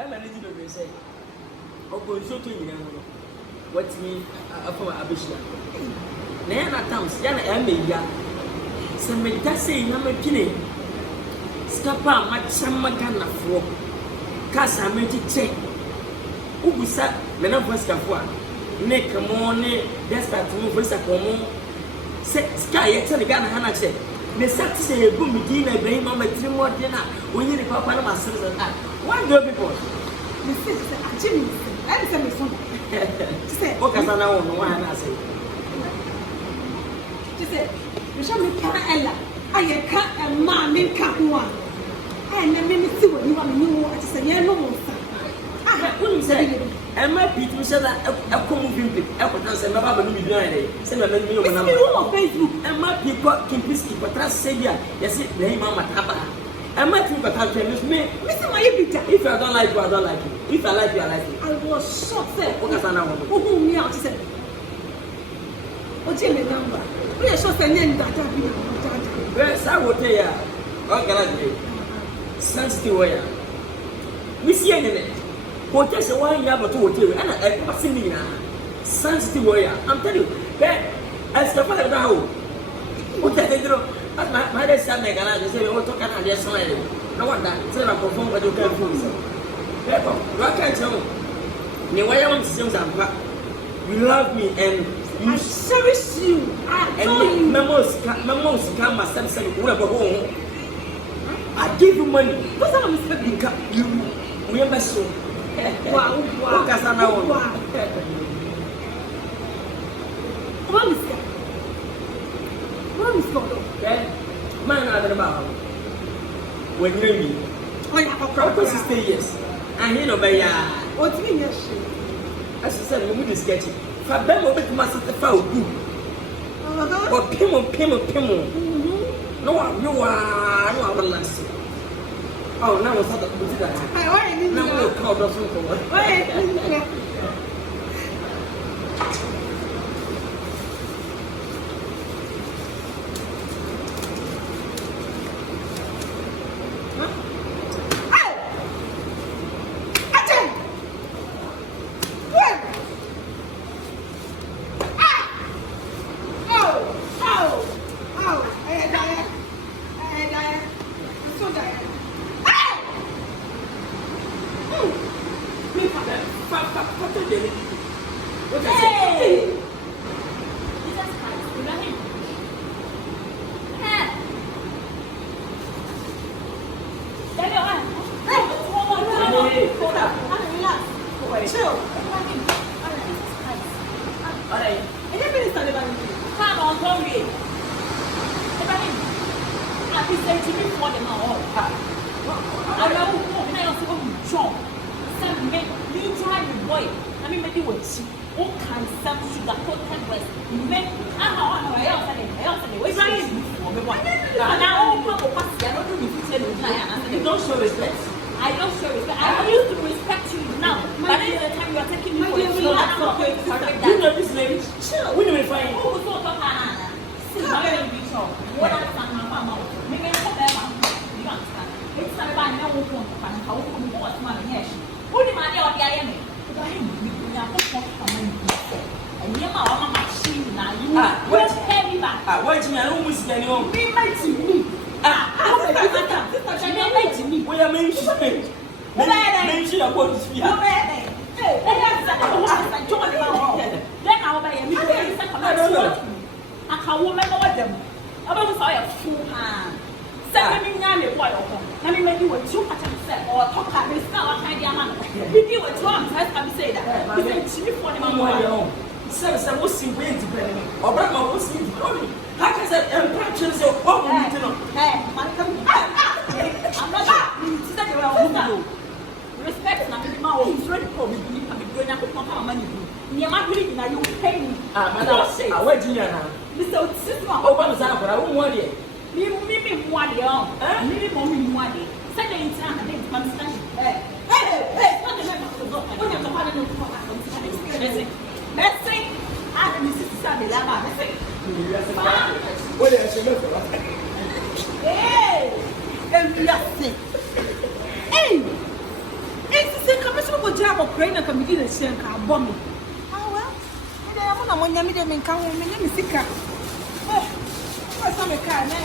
I'm managing to say, oh, go so to you. What's me for Abishia? Nana Towns, Yana Amelia. Some make that say, number penny. Scapa, my chamagana for Casa made it check. Who sat, Menopause Capua? Make a morning, that's that move with a common. Sky, I tell the gun, Hannah said. The Saturday, boom, dinner, bring on my 3 more dinner. We need a papa of my sister. Why do people? You say, Jimmy, I said, say, what can I know? Why I say? She said, you shall make Ella. I can't a man in Capua. And then maybe see what you want to know. I say, yeah, no, I wouldn't say. And my people said that a common people, I would not say, no, I'm doing it. Send a million on Facebook. And my people can please keep a trust, say, yes, it name Mamma Tapa. And my people can't tell me, Mr. Mayabita. If I don't like you, I don't like you. If I like you, I like you. I was shocked. What can I know? Who me out? She said, oh, Jimmy, number. We are short and then that. Well, I will tell you, what can I do? Sensitive way. We see anything. What is the one you have to hotel? And I'm singing sensitive way. I'm telling you, that as the father now, what can they do? My dad said, I say, what can I just say? No one that said, I'm performing what you can do. Therefore, what can I tell you? The way I want to say, you love me and I cherish you. And memos come myself say, whoever home. I give you money. What's that? You remember so. Wow. What is that now? What is that? What is that? Man, I don't know. When you mean, oh, yeah, of 60 years. And you know, by what's me? Yes, as I said, we will sketch it. For them, we must have found you. Or Pimo. No, you are no other last. Oh, now what's that? I already know. Now we'll call the phone. Hey, pray na kamidi na hye nka abɔ me ah well me dey am na mo nya me dey me nka ho me nya me sika eh what's me car na